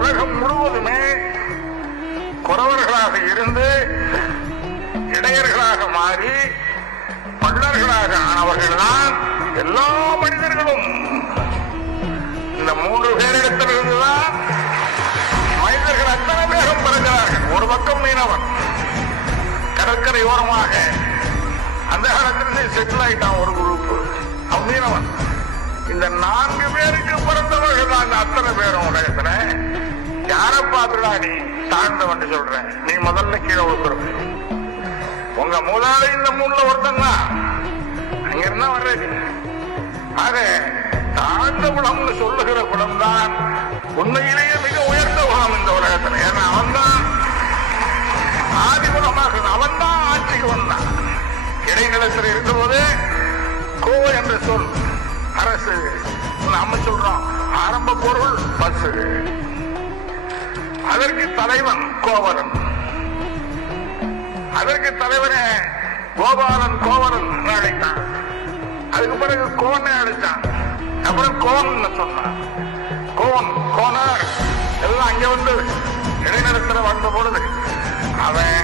உலகம் முழுவதுமே குறவர்களாக இருந்து இடையர்களாக மாறி பள்ளர்களாக ஆனவர்கள் தான் எல்லா மனிதர்களும். இந்த மூன்று பேரிடத்திலிருந்துதான் மனிதர்கள் அத்தனை பேரும் பிறந்தார்கள். ஒரு பக்கம் மீனவன் கடற்கரையோரமாக அந்த காலத்திலிருந்து செட்டில் ஆயிட்டான் ஒரு குரூப் அவன் மீனவன். இந்த நான்கு பேருக்கு பிறந்தவர்கள் தான் அத்தனை பேரும் உலகத்தில். யார பாத்துடா நீ? தாழ்ந்தவன் சொல்றேன். நீ முதல்ல கீழே விழுந்துரும் உங்க மூதாதை இந்த மூணுல ஒருத்தன் தான் அங்க இருந்தா வர்றது. ஆக தாழ்ந்த குணம்னு சொல்லுகிற குணம் தான் உண்மையிலேயே மிக உயர்ந்த குணம் இந்த உலகத்துல. ஏன்னா அவன் தான் ஆதி குணமாக அவன் தான் ஆட்சிக்கு வந்தான். இடைநிலத்தில் இருந்தபோது கோ என்ற சொல் அரசு. நம்ம சொல்றோம் ஆரம்ப பொருள் பஸ் அதற்கு தலைவன் கோவலன் அதற்கு தலைவனே கோபாலன் கோவலன் அழைத்தான். அதுக்கு பிறகு கோனை அழைச்சான் அப்புறம் கோன் சொன்னான். கோன் கோனார் எல்லாம் அங்க வந்து இடைநிலத்தில் வந்த பொழுது அவன்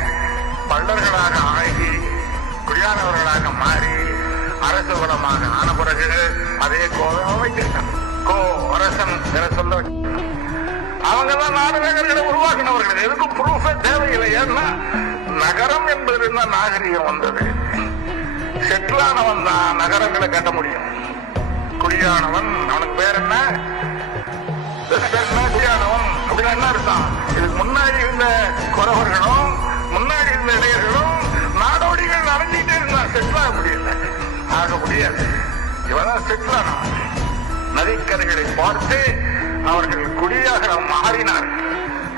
பல்லர்களாக ஆகி குடியானவர்களாக மாறி அரசு குலமாக ஆன பிறகு அதே கோவை வைத்திருக்கான் கோ அரசன் என சொல்ல வச்சிருக்கான். அவங்க தான் நாடகங்களை உருவாக்கினவர்கள். எதுக்கும் ப்ரூஃபே தேவையில்லை. ஏன்னா நகரம் என்பதில் தான் நாகரிகம் வந்தது? செட்டிலானவன் தான் நகரங்களை கட்ட முடியும். குடியானவன் அவனுக்கு பேர் என்ன? பேர் என்ன? குடியானவன். அப்படின்னா என்ன இருக்கான் இதுக்கு முன்னாடி இருந்த குறவர்களும் முன்னாடி இருந்த இடையர்களும் நாடோடிகள் அடைஞ்சிட்டே இருந்தான் செட்டிலாக முடியல ஆக முடியாது. இவதான் செட்டில் ஆனவன் நதிக்கரைகளை பார்த்து அவர்கள் குடியாக மாறினார்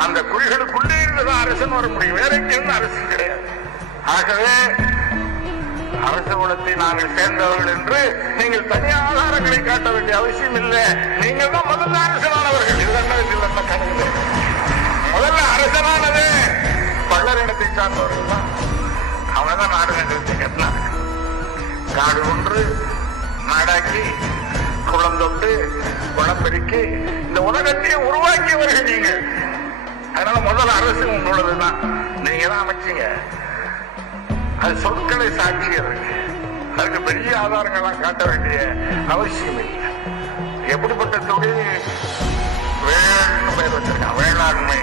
அந்த குடிகளுக்குள்ளே இருந்ததான் அரசன் வர முடியும் வேற எங்கிருந்து அரசு கிடையாது. ஆகவே அரச குலத்தை நாங்கள் சேர்ந்தவர்கள் என்று நீங்கள் தனி ஆதாரங்களை காட்ட வேண்டிய அவசியம் இல்லை. நீங்கள் தான் முதல்ல அரசனானவர்கள். இல்லைன்னா இல்லைன்னா கணக்கு முதல்ல அரசனானது பல்லரிடத்தை சார்ந்தவர்கள் தான். அவன் தான் நாடு நகரத்தை கட்டினாங்க காடு ஒன்று நாடாக்கி குளம் தொட்டு குளம் பெருக்கி இந்த உலகத்தையே உருவாக்கியவர்கள் நீங்க அதனால முதல் அரசு உங்களதுதான். நீங்க தான் அமைச்சீங்க. அது சொற்களை சாட்சி இருக்கு அதுக்கு பெரிய ஆதாரங்கள்லாம் காட்ட வேண்டிய அவசியம் இல்லை. எப்படிப்பட்ட தொழில் வேளாண்மை பெயர் வச்சிருக்கான். வேளாண்மை.